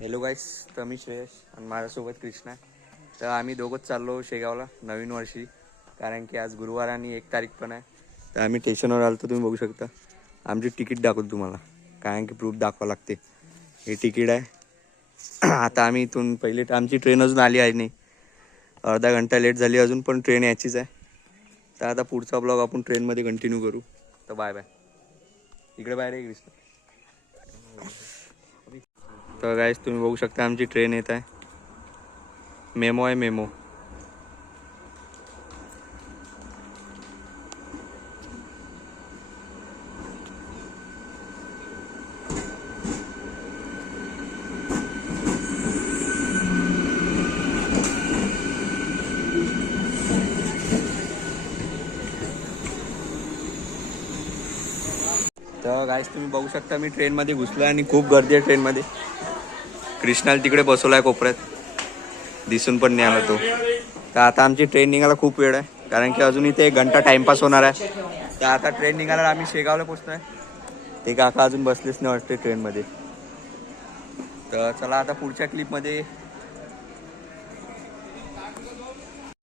Hello गाईस तर मी श्रेयश आणि माझ्यासोबत कृष्णा. आहे तर आम्ही दोघंच चाललो शेगावला नवीन वर्षी. कारण की आज गुरुवार आणि एक तारीख पण आहे. तर आम्ही स्टेशनवर आलो तर तुम्ही बघू शकता. आमची तिकीट दाखवतो तुम्हाला. कारण की प्रूफ दाखवावं लागते. हे तिकीट आहे. आता आम्ही इथून पहिले आमची ट्रेन अजून आली आहे नाही. अर्धा घंटा लेट झाली अजून पण ट्रेन याचीच आहे. तर आता पुढचा ब्लॉग आपण ट्रेनमध्ये कंटिन्यू करू. तर बाय बाय इकडे बाहेर आहे कृष्णा. तर गाईस तुम्ही बघू शकता आमची ट्रेन येत आहे. मेमो आहे मेमो तर गाईस तुम्ही बघू शकता मी ट्रेनमध्ये घुसलो आणि खूप गर्दी आहे ट्रेनमध्ये कृष्णाला तिकडे बसवलाय आहे कोपऱ्यात. दिसून पण नाही आला तो. तर आता आमची ट्रेन निघायला खूप वेळ आहे. कारण की अजून इथे एक घंटा टाइमपास होणार आहे. तर आता ट्रेन निघाल्यावर आम्ही शेगावला पोचतोय ते काका अजून बसलेच नाही वाटते ट्रेनमध्ये तर चला आता पुढच्या क्लिपमध्ये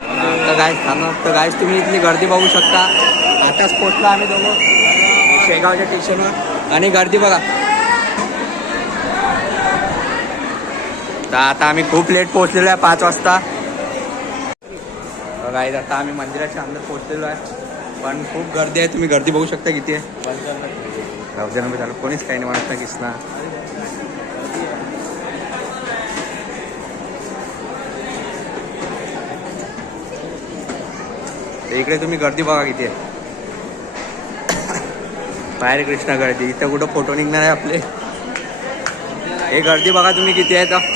तर गायस थांबा तर गायच तुम्ही इथली गर्दी बघू शकता. आताच पोचला आम्ही दोघं. शेगावच्या स्टेशनवर आणि गर्दी बघा. तर आता आम्ही खूप लेट पोहोचलेलो आहे पाच वाजता. गाईज आता आम्ही मंदिराच्या अंदर पोहोचलेलो आहे. पण खूप गर्दी आहे तुम्ही गर्दी बघू शकता किती आहे. गावजन झालं कोणीच काही नाही म्हणत नाही किसना. इकडे तुम्ही गर्दी बघा किती आहे. बाहेर कृष्णा गर्दी. इथं कुठं फोटो निघणार आहे आपले. हे गर्दी बघा तुम्ही किती आहे तर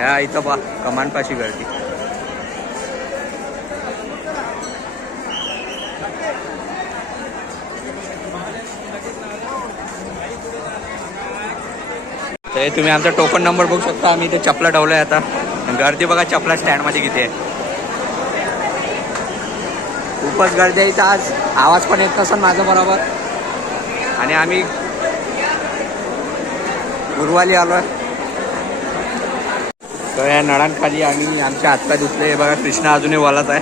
ह्या इथं पा कमानपाशी गर्दी. तर तुम्ही आमचा टोकन नंबर बघू शकता आम्ही इथे चपला ठेवलाय आता. गर्दी बघा चपला स्टँडमध्ये किती आहे. खूपच गर्दी आहे इथं आज. आवाज पण येत नसेल माझं बरोबर. आणि आम्ही गुरुवाली आलो आहे तर या नळांखाली आम्ही आमच्या हातपाय धुतले हे बघा कृष्णा अजूनही वलाच आहे.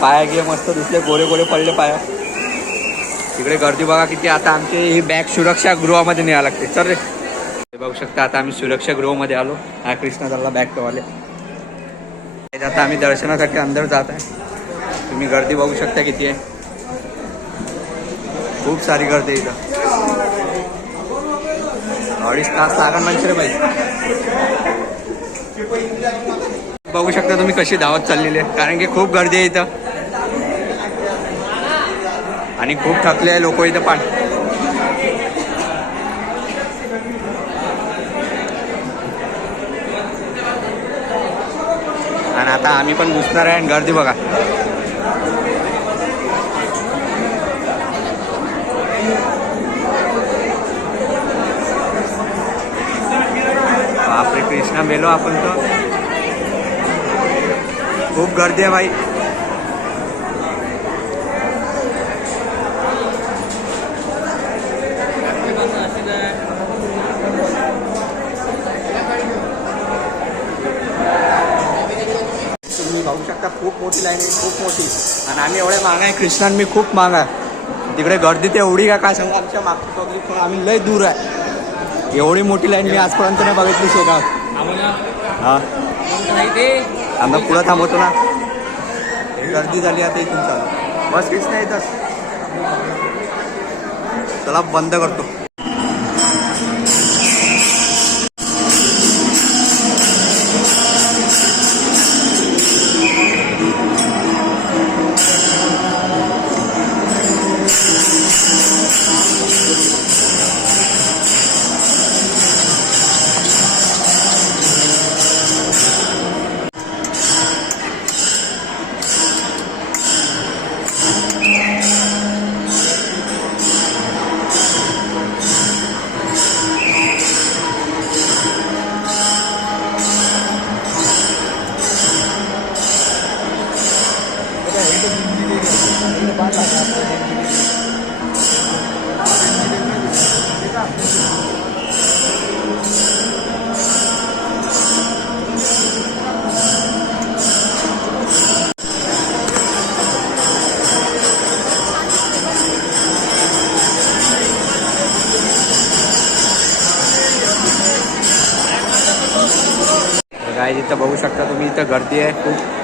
पाया गे मस्त धुतले गोरे गोरे पडले पाया. तिकडे गर्दी बघा किती आता आमचे ही बॅग सुरक्षा गृहामध्ये न्यावं लागते. सर रे. हे बघू शकता आता आम्ही सुरक्षा गृहामध्ये आलो. हा कृष्णा चालला बॅग टवाले आता आम्ही दर्शनासाठी अंदर जात आहे. तुम्ही गर्दी बघू शकता किती आहे. खूप सारी गर्दी इथं. अडीच तास लागणार म्हणजे रे बाई. बघू शकता तुम्ही कशी धावत चाललेली आहे. कारण की खूप गर्दी आहे इथं. आणि खूप थकले आहे लोक इथं पाठ. आणि आता आम्ही पण घुसणार आहे आणि गर्दी बघा. कृष्णा मेलो आपण तर खूप गर्दी आहे भाई. तुम्ही बघू शकता खूप मोठी लाईन आहे खूप मोठी. आणि आम्ही एवढे माग आहे कृष्णान मी खूप माग आहे. तिकडे गर्दी ते एवढी का काय सांगू आमच्या मागची पब्लिक पण आम्ही लय दूर आहे. एवढी मोठी लाईन मी आजपर्यंत नाही बघितली शेगाव. हा. आमदा पुढं थांबवतो ना. गर्दी झाली आता इथून चालू. बस कृष्णा येतच चला बंद करतो. गाय इथं बघू शकता तुम्ही इथं गर्दी आहे खूप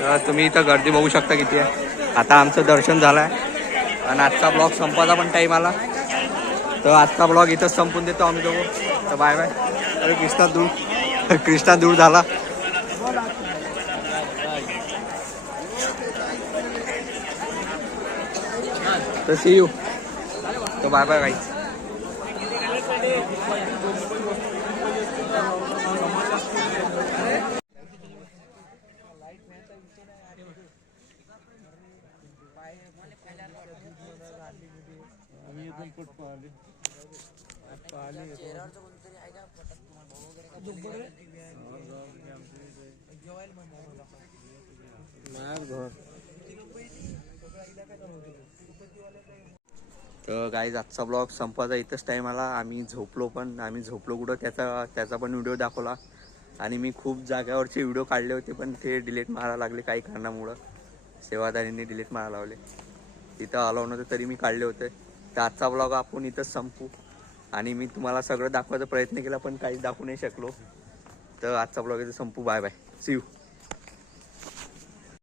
तर तुम्ही इथं गर्दी बघू शकता किती आहे. आता आमचं दर्शन झालं आहे आणि आजचा ब्लॉग संपायचा पण टाईम आला. तर आजचा ब्लॉग इथंच संपून देतो आम्ही दोघं. तर बाय बाय अरे कृष्णा दूर. कृष्णा दूर झाला. तर सी यू तर बाय बाय काही तर गाईज आजचा ब्लॉग संपायचा इथंच टाईम आला. आम्ही झोपलो पण. आम्ही झोपलो कुठं? त्याचा त्याचा पण व्हिडिओ दाखवला. आणि मी खूप जाग्यावरचे व्हिडिओ काढले होते पण ते डिलीट मारायला लागले काही कारणामुळं. सेवादारींनी डिलीट मारायला लावले. तिथं अलाव नव्हतं तरी मी काढले होते. तर आजचा ब्लॉग आपण इथंच संपू. आणि मी तुम्हाला सगळं दाखवायचा प्रयत्न केला पण काहीच दाखवू नाही शकलो. तर आजचा ब्लॉग इथं संपू. Bye bye C you